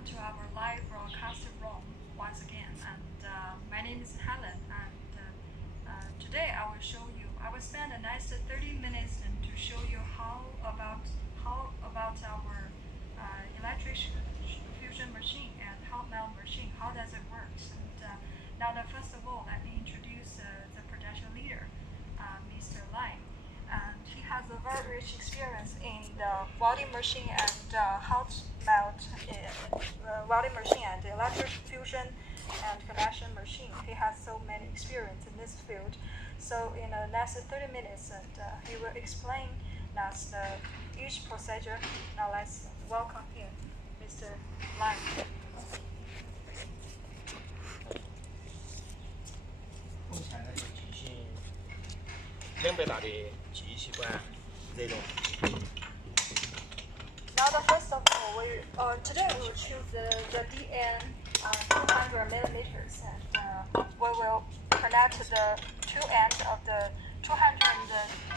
welcome to our live broadcast room once again. And my name is Helen, and today I will spend the next 30 minutes to show you how about our electric fusion machine and hot melt machine. How does it work? And now, first of all, let me introduce the production leader, Mr. Lai. And he has a very rich experience in the welding machine and hot melt welding machine and electric fusion and convection machine. He has so many experience in this field. So in the next 30 minutes, and he will explain us each procedure. Now let's welcome him, Mr. Lai. 200大的记忆吸管这种。 Now, first of all, today we will choose the DN 200 millimeters, and we will connect the two ends of the 200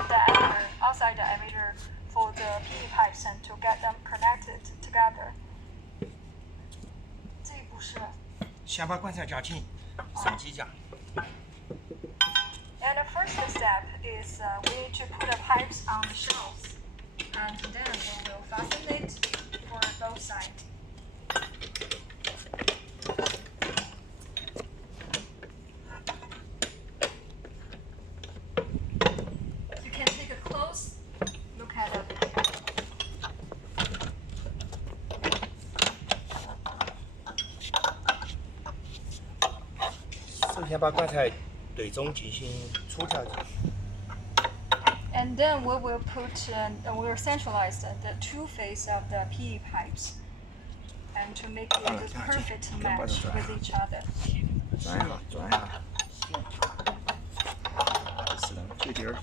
diameter outside diameter for the PE pipes and to get them connected together. 这一步是先把管材夹紧，上机架。 And the first step is we need to put the pipes on the shelves, and then we will fasten it for both sides. You can take a close look at it. 首先把管材对中进行粗调节。 And then we will centralize the two face of the PE pipes, and to make it a perfect match with each other. 转一下，转一下。是的，对劲儿。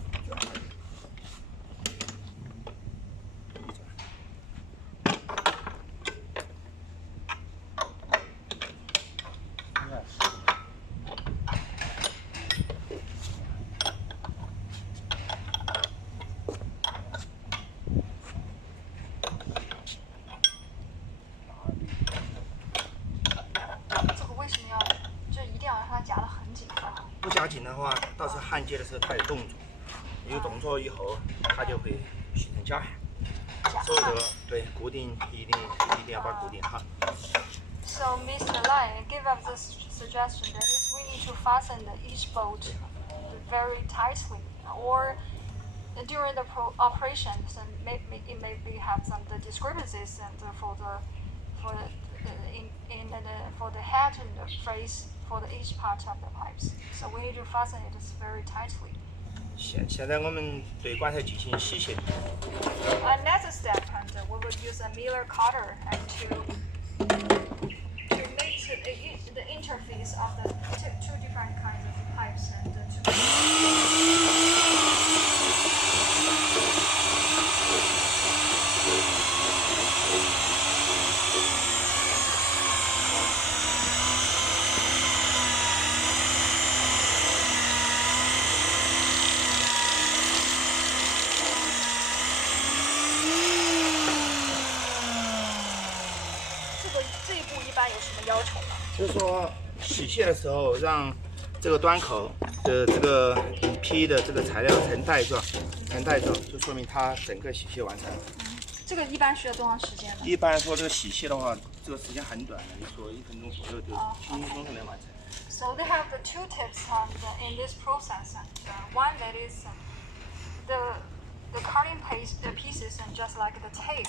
不夹紧的话，到时候焊接的时候它有动作，有动作以后它就会形成夹焊。所以说，对，固定一定要把它固定好。So Mr. Lai gave us this suggestion that is we need to fasten each bolt very tightly, or during the operations, and it may have some discrepancies and for the head and the face for each part of the pipes. So we need to fasten it very tightly. 现在我们对管材进行洗卸。Next step, and we will use a Miller cutter and to make the interface of the two different kinds of pipes and to. 这一步一般有什么要求吗？就是说洗卸的时候，让这个端口的这个PE的这个材料承带着，就说明它整个洗卸完成。这个一般需要多长时间呢？一般来说，这个洗卸的话，这个时间很短的，你说1分钟左右就轻松就能完成。So they have the two tips in this process, and one that is the cutting pieces and just like the tape.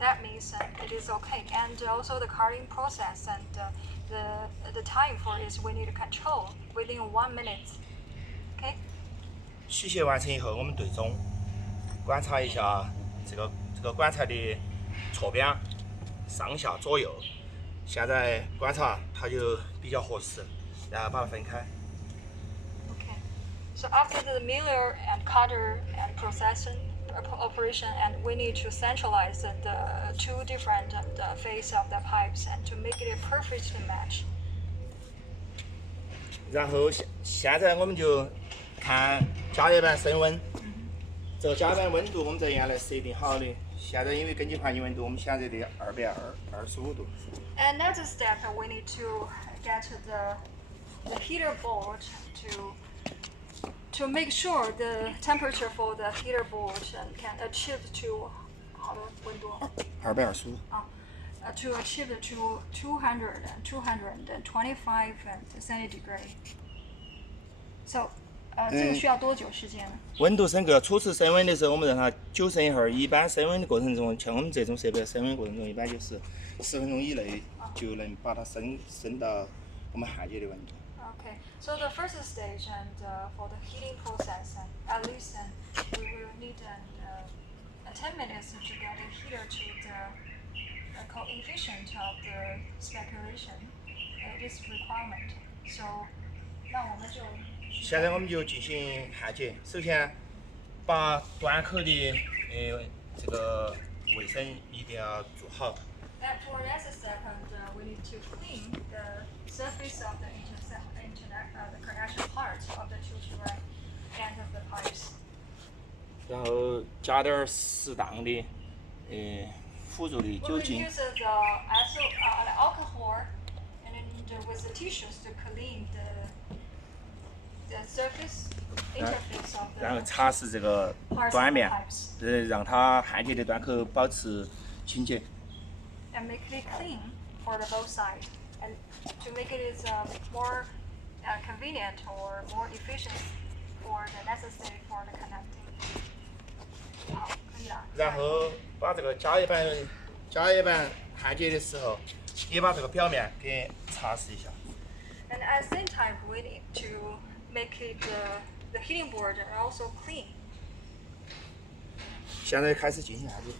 That means it is okay, and also the cutting process and the time for it we need to control within 1 minute. Okay. 洗卸完成以后，我们对中观察一下这个管材的错边、上下左右。现在观察它就比较合适，然后把它分开。 Okay. So after the Miller and cutter and operation, and we need to centralize the two different face of the pipes and to make it a perfect match. 然后现在我们就看加热板升温，这个甲板温度我们在原来设定好的，现在因为根据环境温度，我们选择的225度。And next step, we need to get the heater board to make sure the temperature for the heater board can achieve to 好的温度225。to achieve to 225 centigrade. So 这个需要多久时间呢？温度升格，初次升温的时候，我们让它9升一会儿。一般升温的过程中，像我们这种设备升温过程中，一般就是10分钟以内就能把它升到我们焊接的温度。Okay, so the first stage and for the heating process, and at least we will need 10 minutes to get the heater to the coefficient of the speculation. It is requirement. So 那我们就现在我们就进行焊接。首先，把端口的这个卫生一定要做好。And for next step, we need to clean the surface of the the connection parts of the two direct ends of the pipes. 然后加点适当的辅助的 We 酒 will 精。 use the alcohol and then with the tissues to clean the surface interface of 然后 the 擦拭这个 parts of 端 the 面， pipes 让它焊接的端口保持清洁。 and make it clean for the both sides and to make it more convenient or more efficient for the necessary for the connecting. 好，可以了。然后把这个加液板焊接的时候，也把这个表面给擦拭一下。 And at the same time, we need to make it the heating board also clean. 现在开始进行焊接。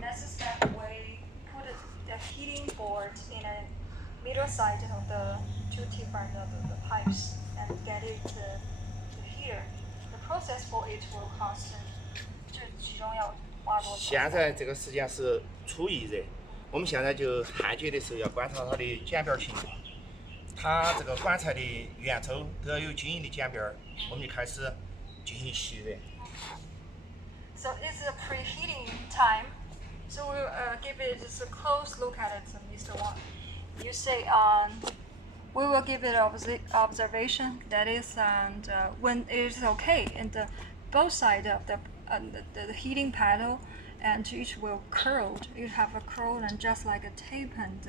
Next step, we put the heating board in a middle side of the two different of the pipes and get it the heater. The process for it will cost 这其中要花多久？现在这个时间是初一热，我们现在就焊接的时候要观察它的剪边情况。它这个管材的圆周都要有均匀的剪边，我们就开始进行吸热。 So it's a preheating time. So we'll give it just a close look at it, Mr. Wang. You say we will give it observation. That is, and when it is okay, and both sides of the heating paddle and each will curled. You have a curl and just like a tape and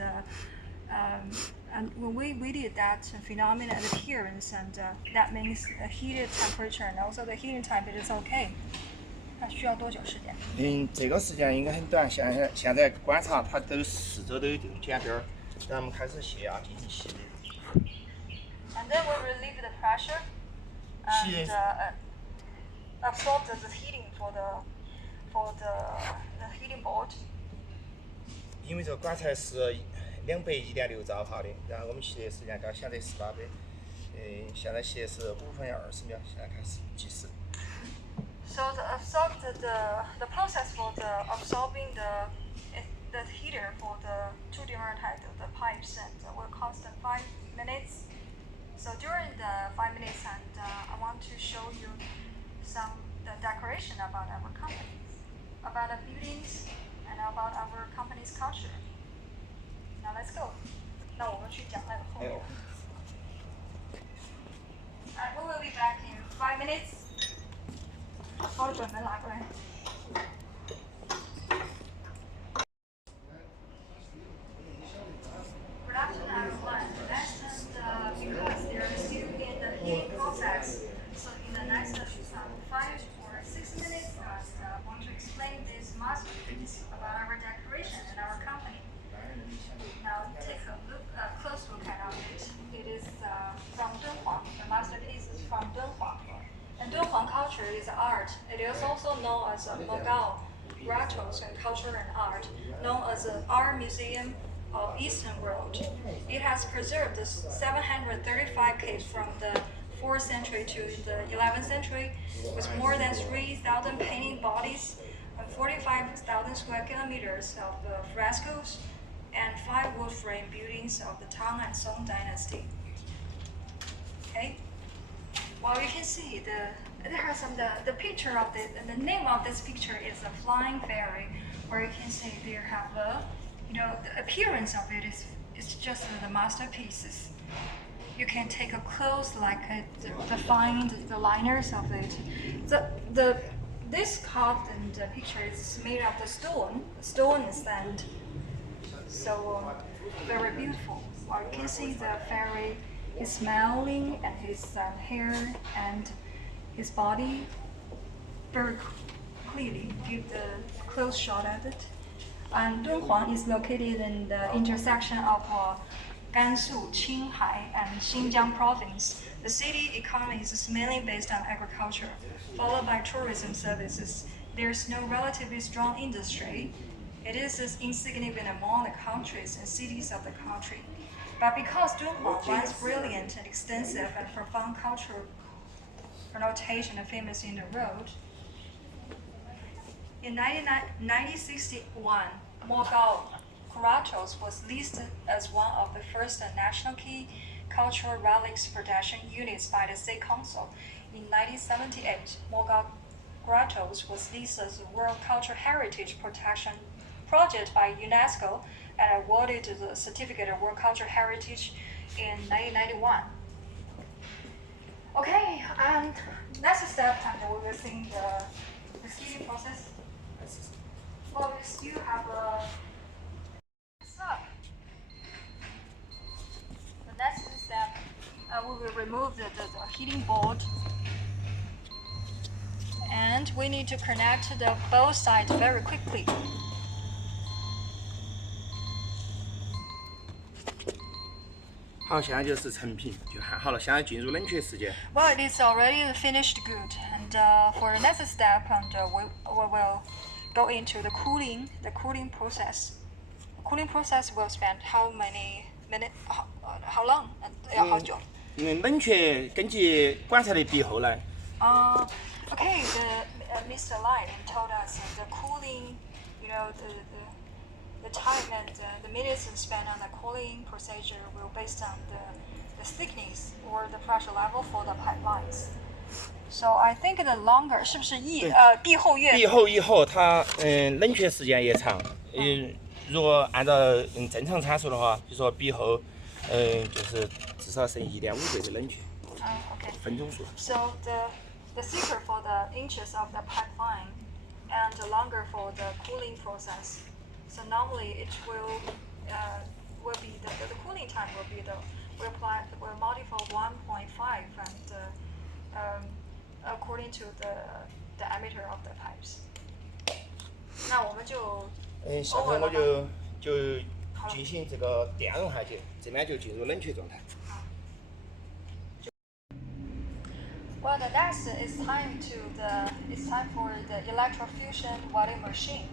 when we did that phenomenon and appearance and that means the heated temperature and also the heating time it is okay. 那需要多久时间？这个时间应该很短。现在观察它都四周都有这种剪边儿，然后我们开始泄压进行吸热。 And then we relieve the pressure and absorb the heating for the heating board. 因为这个管材是201.6兆帕的，然后我们吸热时间刚现在1800，现在吸是5分20秒，现在开始计时。 So the process for the absorbing the heater for the two different types of the pipes and will cost 5 minutes. So during the 5 minutes, and I want to show you the decoration about our company, about the buildings, and about our company's culture. Now let's go. 那我们去讲那个后面。And we will be back in 5 minutes. 好，准备拿过来。Good afternoon, everyone. Next, because they are still in the heating process, so in the next 5 or 6 minutes, I want to explain this masterpiece about our decoration and our company. Now take a close look at it. It is from Dunhuang. The masterpiece is from Dunhuang. And Dunhuang culture is art. It is also known as Mogao grottos and culture and art, known as the Art Museum of Eastern World. It has preserved 735 caves from the 4th century to the 11th century, with more than 3,000 painting bodies, 45,000 square kilometers of frescoes, and 5 wood frame buildings of the Tang and Song dynasty. Okay. Well, you can see there has the picture of the name of this picture is a flying fairy, where you can see there have the appearance of it is just the masterpieces. You can take a close find the liners of it. This carved picture is made of the stone is sand. So very beautiful. Well, you can see the fairy is smiling and his hair and his body very clearly. Give the close shot at it. And Dunhuang is located in the intersection of Gansu, Qinghai, and Xinjiang province. The city economy is mainly based on agriculture, followed by tourism services. There's no relatively strong industry. It is insignificant among the countries and cities of the country. But because Dunhuang was brilliant and extensive and profound cultural connotation and famous in the world, in 1961, Mogao Kuratos was listed as one of the first national key cultural relics protection units by the State Council. In 1978, Mogao Kuratos was listed as a World Cultural Heritage Protection Project by UNESCO and awarded the Certificate of World Cultural Heritage in 1991. Okay, and next step, and we will see the heating process. Well, we still have a step. The next step, we will remove the heating board. And we need to connect the both sides very quickly.好，现在就是成品，就焊好了。现在进入冷却时间。Well, it is already finished good, and for the next step, we will go into the cooling process. The cooling process will spend how many minutes? How long? 要好久。冷却根据管材的壁厚来。Okay, Mr. Lai told us the cooling, the time and the minutes spent on the cooling procedure will based on the thickness or the pressure level for the pipelines. So I think the longer 是不是壁厚越壁厚以后，它冷却时间越长。如果按照正常参数的话，比如说壁厚，就是至少剩1.5倍的冷却。Okay. 分钟数。So the thicker for the inches of the pipeline and the longer for the cooling process. So normally it will be the cooling time will be will multiply 1.5 and according to the diameter of the pipes. 那我们就下头我就进行这个电容焊接，这边就进入冷却状态。Well, the next is time for the electrofusion welding machine.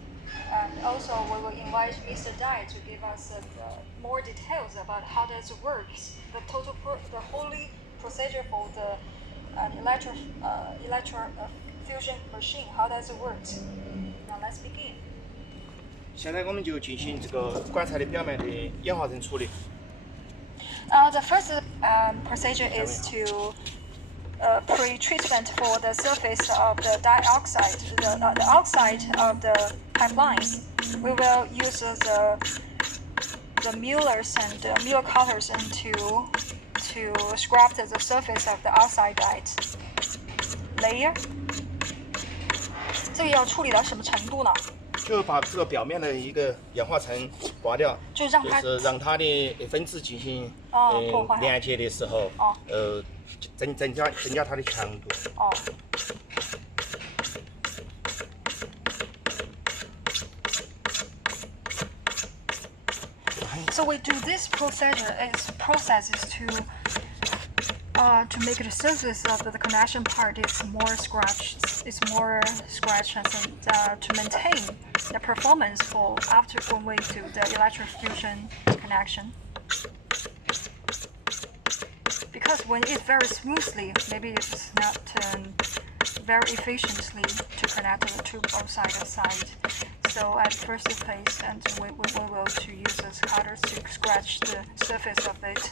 And also we will invite Mr. Dai to give us more details about how does it works, the whole procedure for the electrofusion machine, how does it work. Now let's begin. 现在我们就进行这个管材的表面的氧化层处理。The first procedure is to pre-treatment for the surface of the dioxide, the outside of the pipelines. We will use the millers and mill cutters to scrap the surface of the outside layer. 这个要处理到什么程度呢？就把这个表面的一个氧化层刮掉，就是让它的分子进行连接的时候，增加它的强度。So we do this process to make the surface of the connection part is more scratched, and to maintain the performance for after when we do the electrofusion connection. Because when it's very smoothly, maybe it's not very efficiently to connect the two both side. So at first place, and we will to use this cutters to scratch the surface of it.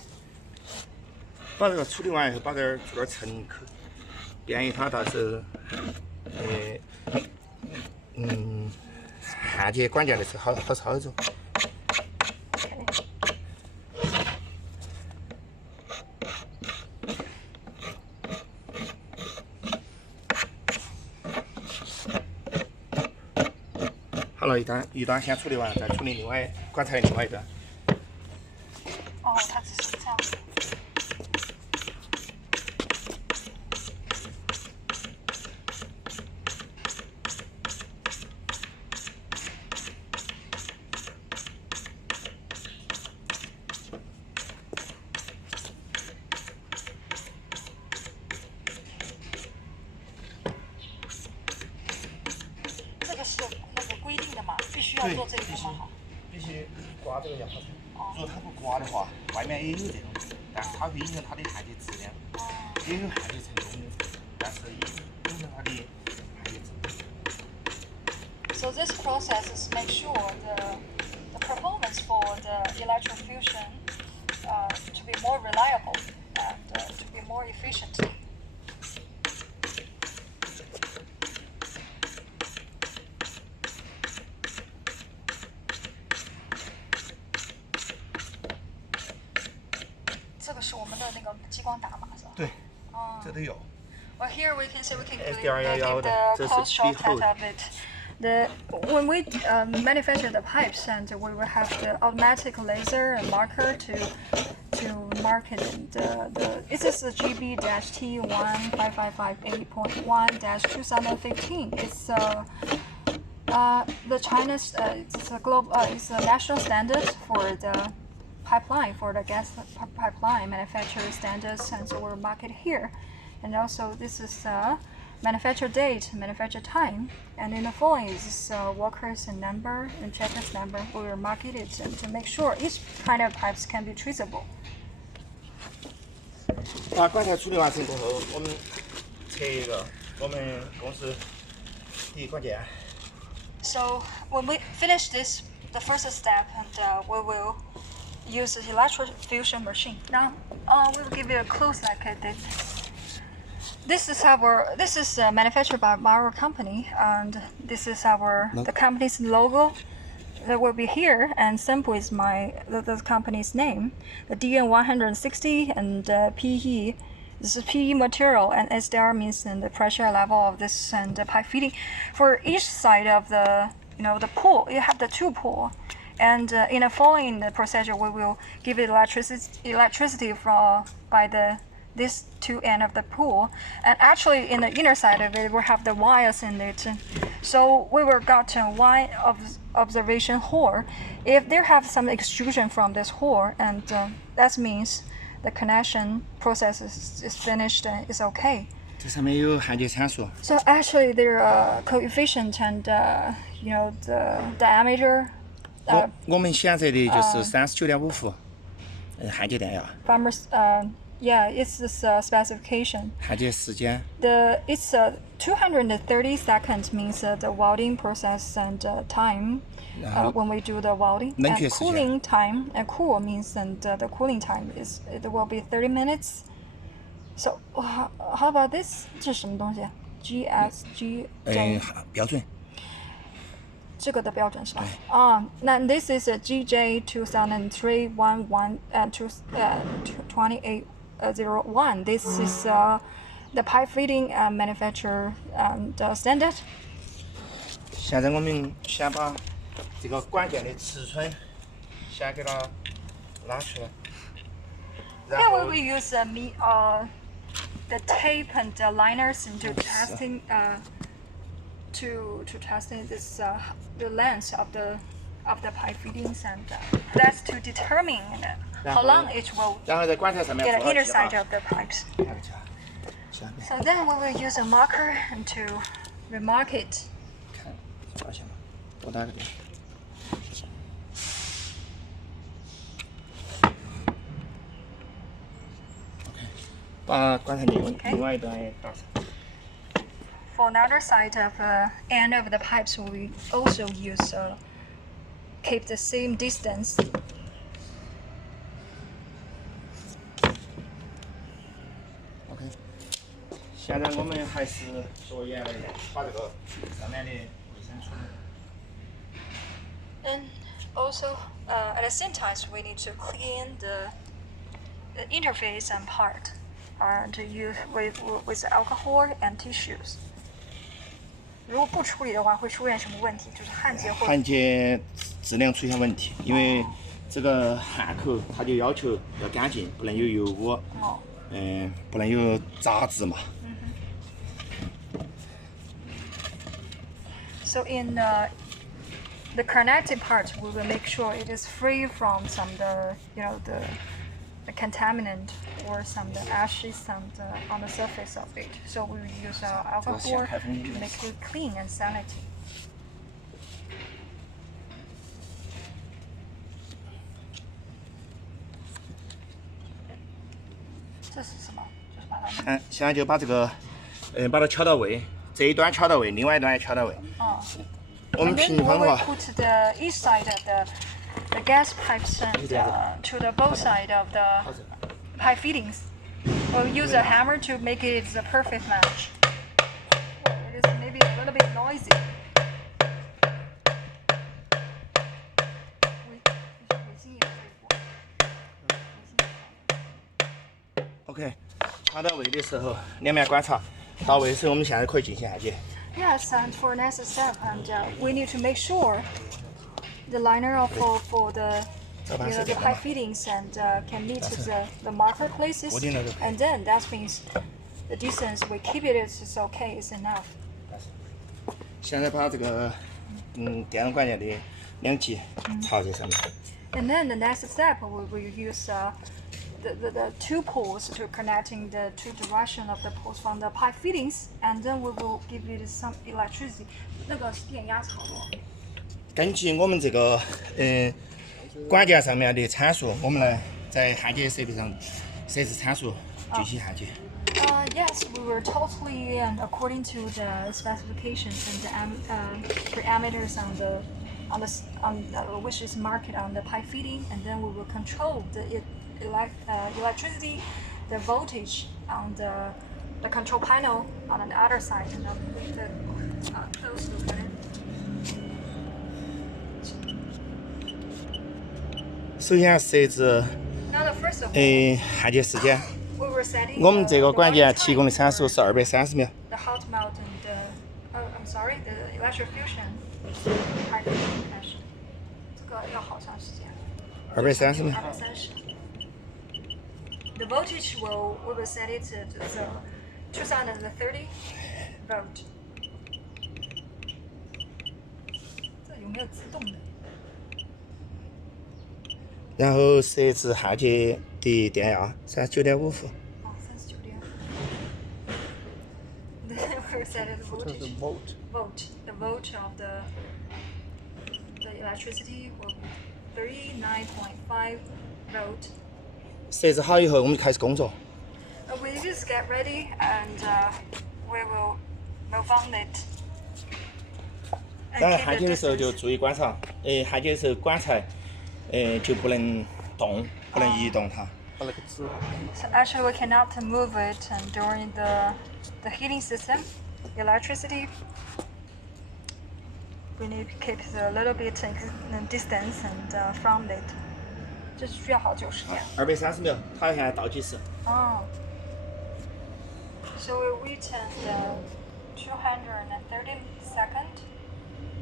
把这个处理完以后，把这儿做点层便于他到时候，焊接关键的时候好操作。好了，一端先处理完，再处理棺材的另外一端。哦，它只是这样。这个是那个规定的嘛，必须要做这个吗？必须刮这个要好才。如果它不刮的话，外面也有这种，但是它会影响它的焊接质量，也有焊接成功的，但是也影响它的焊接质量。So this process is make sure the performance for the electrofusion to be more reliable and to be more efficient. 这个是我们的那个激光打码是吧？对，这都有。Well, here we can see we can SDR11get the close shot behold. of it. When we manufacture the pipes, and we will have the automatic laser and marker to mark it. This is the GB-T15558.1-2015. It's the China's it's a global it's a national standard for the pipeline, for the gas pipeline manufacturer standards, and so we'll mark it here. And also this is manufacture date, manufacture time, and in the following is workers and number and checkers number. We will mark it to make sure each kind of pipes can be traceable. 把棺材处理完成过后，我们测一个我们公司第一关键。So when we finish this, the first step, and we will use the electrofusion machine. Now, we will give you a close look at this. This is manufactured by our company, and this is the company's logo that will be here. And SENPU is the company's name. The DN160 and PE. This is PE material, and SDR means the pressure level of this and the pipe feeding. For each side of the pool, you have the two pool. And in the following procedure, we will give it electricity by this two end of the pool. And actually, in the inner side of it, we have the wires in it. So we will got one observation hole. If there have some extrusion from this hole, and that means the connection process is finished and is okay. 这上面有焊接参数。So actually, there are coefficient and the diameter. 我们选择的就是39.5伏，焊接电压。Farmers, yeah, it's this specification. 焊接时间。It's 230 seconds means the welding process and time when we do the welding. And cooling time and cool means and the cooling time it will be 30 minutes. So how about this? 这是什么东西 ？GSG 标准。这个的标准是吧？那 this is a GJ 2003-11 2801. This is the pipe fitting manufacturer standard. 现在我们先把这个管件的尺寸先给它拉出来。Here we will use the tape and the liners into testing to testing this the length of the pipe fittings, and that's to determine how long it will get the inner side of the pipes. So then we will use a marker and to remark it. 发现吗？多大个点？ 把棺材另外一端也打上。 For another side of end of the pipes, we also use keep the same distance. OK，现在我们还是学员来把这个上面的卫生处理。And also, at the same time, we need to clean the interface and part, and use with alcohol and tissues. 如果不处理的话，会出现什么问题？就是焊接会焊接质量出现问题，因为这个焊口它就要求要干净，不能有油污，哦。不能有杂质嘛。So in the connected part, we will make sure it is free from some the contaminant or some the ashes on the surface of it. So we will use alcohol to make it clean and sanity. 这是什么？就是把它现在就把这个，把它敲到位，这一端敲到位，另外一端也敲到位。哦。我们 And then 平 we 方的 will 话， put the each side of the gas pipes and to the both side of the pipe fittings. We'll use a hammer to make it the perfect match. It is maybe a little bit noisy. OK， 敲到位的时候，两面观察，到位的时候，我们现在可以进行焊接。 Yes, and for next step, and we need to make sure the liner for the the pipe fittings and can meet the marker places, and then that means the distance we keep it is okay, is enough. 现在把这个电容管件的两极插在上面。 And then the next step we will use the two poles to connecting the two direction of the poles from the pipe fittings, and then we will give it some electricity. 那个是电压槽。根据我们这个管件上面的参数，我们来在焊接设备上设置参数，进行焊接。 Yes, we were totally and according to the specifications and the parameters on which is marked on the pipe fitting, and then we will control the electricity, the voltage on the control panel on the other side, and then the close loop. It. 首先设置 Now the first of all, 焊接时间。 we were setting 我们这个 the 管件 running 提供的参数是230秒。 the hot melt and I'm sorry, the electric fusion. 这个要好长时间。230秒。230。The voltage we will set it to the 2030 volt. 这有没有自动的？然后设置焊接的电压39.5伏。哦，39点。Then we will set it the voltage. The volt of the electricity will be 39.5 volt. 设置好以后，我们就开始工作。 We just get ready and we will move on it. 当然焊接的时候就注意观察，焊接的时候管材，就不能动，不能移动它。 So actually we cannot move it and during the heating system, electricity, we need to keep a little bit distance and from it. 这需要好久时间。230秒，它现在倒计时。哦。So we wait and 230 seconds.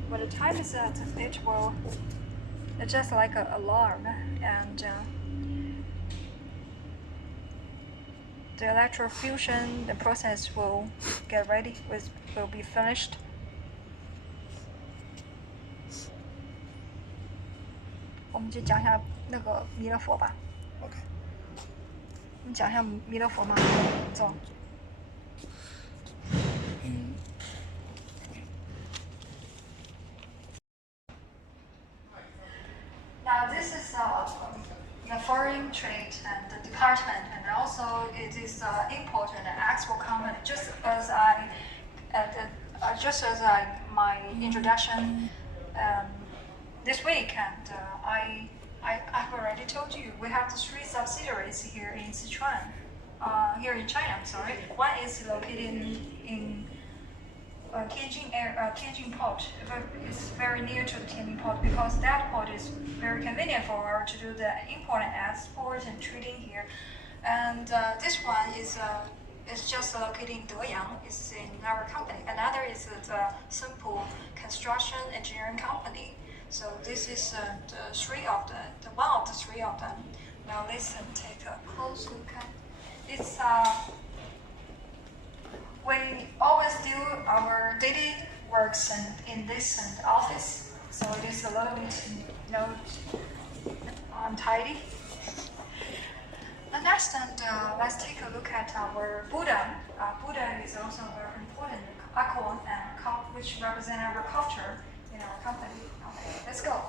When the time is up, it will just like an alarm, and the electrofusion, the process will get ready, will be finished. 我们就讲一下那个弥勒佛吧。 OK。你讲一下弥勒佛吗？走。Now this is the foreign trade and the department, and also it is import and export company. Just as my introduction this week, and I've already told you we have the 3 subsidiaries here in Sichuan. here in China. Sorry, one is located in Tianjin port. It's very near to the Tianjin port because that port is very convenient for us to do the import and export and trading here. And this one is just located in Deyang. It's in our company. Another is the SENPU construction engineering company. So this is the one of the three of them. Now listen, take a close look at. It's we always do our daily works in this office, so it is a little bit, untidy. And next, let's take a look at our Buddha. Buddha is also very important icon and which represent our culture in our company. Okay, let's go.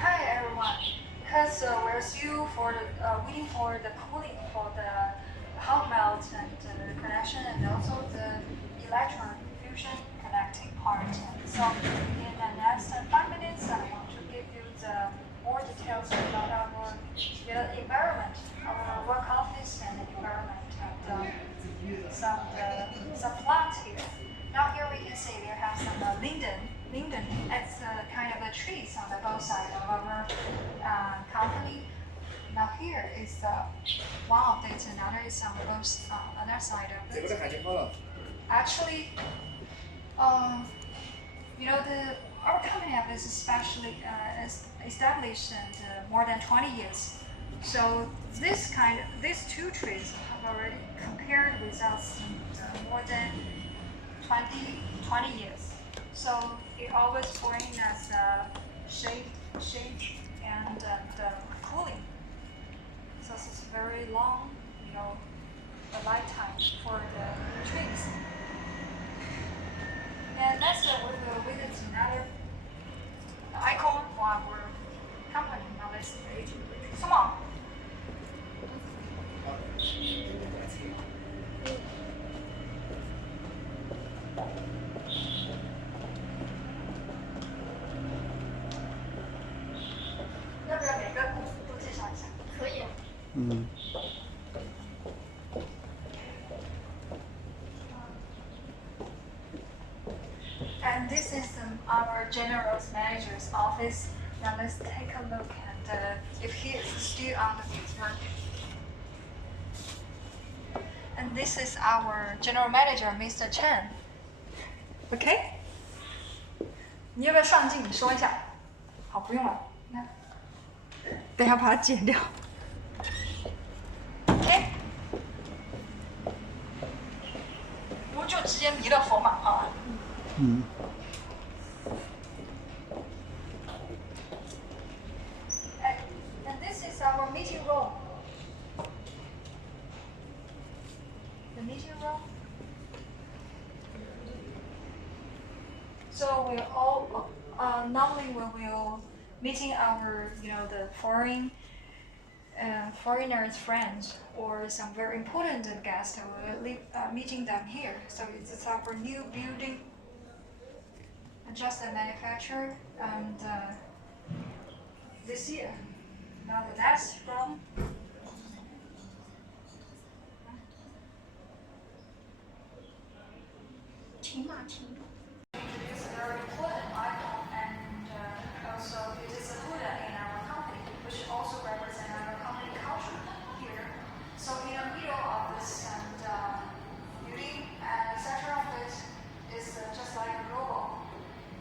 Hi everyone. Because we're still waiting for the cooling for the hot melt and the connection and also the electron fusion connecting part. So in the next 5 minutes, I want to give you the more details about our environment, our work office and the environment, and some plants here. Now here we can see there have some linden. Linden, it's kind of a trees on the both sides of our company. Now here is one of it, another is on the both other side of it. Actually, our company is especially established more than 20 years. So these two trees have already compared with us more than 20 years. So it always brings us shade and the cooling. So it's very long, the lifetime for the trees. And next we will visit another icon for our company. Now let's wait. Come on. And this is our general manager's office. Now let's take a look at if he is still on his work. And this is our general manager, Mr. Chen. OK？ 你要不要上镜说一下？好，不用了。等一下把它剪掉。OK？ 我们就直接弥勒佛嘛，好吧？And this is our meeting room. The meeting room. So we all normally we will meeting our the foreigners friends or some very important guests. We'll meeting them here. So it's our new building. Just a manufacturer and this year. Now the next from. It is a very important icon and also it is a Buddha in our company, which also represents our company culture here. So in the middle of this and building and etc. of it is just like a logo.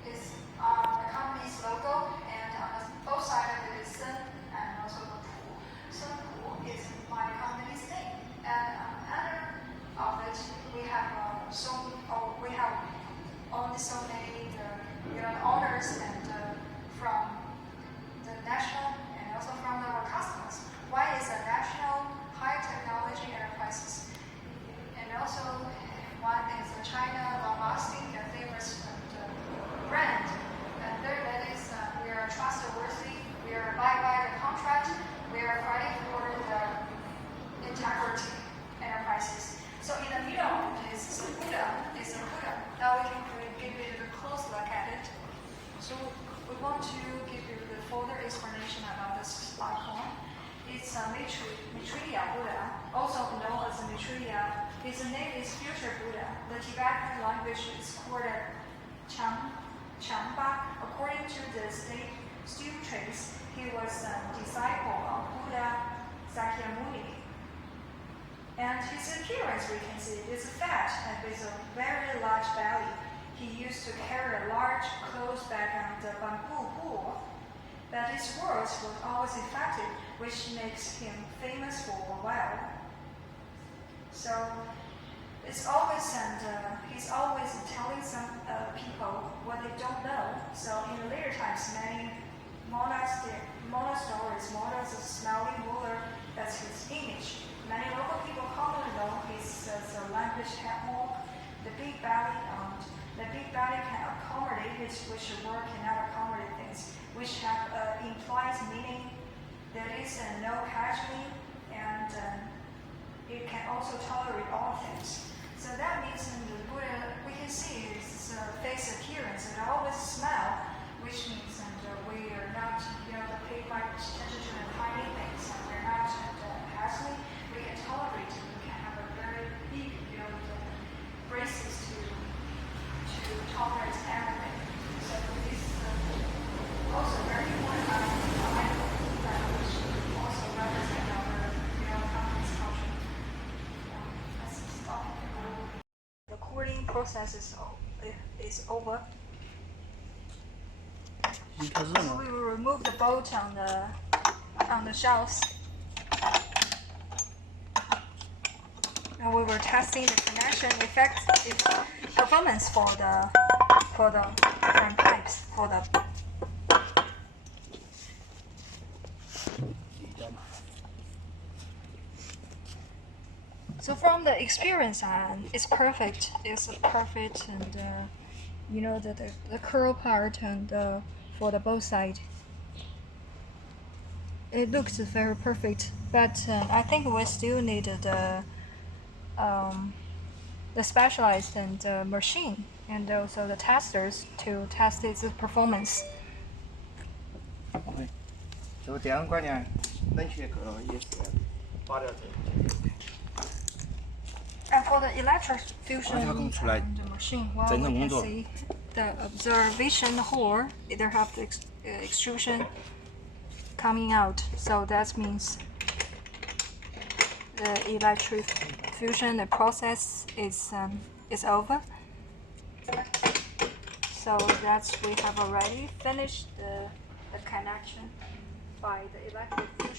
It's the company's logo and on both sides of it is Sen and also the Pu. SENPU is my company's name and under of it we have we want to give you the further explanation about this icon. It's a Maitreya Buddha, also known as Maitreya. His name is Future Buddha. The Tibetan language is called Changpa. According to the state trace, he was a disciple of Buddha Sakyamuni. And his appearance, we can see, is fat and with a very large belly. He used to carry a large clothes bag and a bamboo pole. But his words were always effective, which makes him famous for a while. So it's always he's always telling some people what they don't know. So in the later times, many monasteries, models of smiling ruler, that's his image. Many local people commonly know his language catwalk, the big belly, the big belly can accommodate it, which the word cannot accommodate things, which have implies meaning. There is no casualty, and it can also tolerate all things. So that means in the Buddha, we can see his face appearance and always smile, which means we are not, pay much attention to the tiny things, and we're not casualty. We can tolerate it. We can have a very big, braces to tolerate everything. So this is also very important which also represent our company's culture. Let's stop. The recording process is over. So we will remove the bolt on the shelves. And we were testing the connection performance for the different pipes for the. So from the experience, it's perfect. It's perfect, and the curl part and for the both side. It looks very perfect, but I think we still need the specialized and machine and also the testers to test its performance. OK，就这样观念，冷却口也是拔掉这。And for the electric fusion and the machine, well, we can see the observation hole either have the extrusion coming out, so that means the electric fusion, the process is over. So we have already finished the connection by the electric fusion.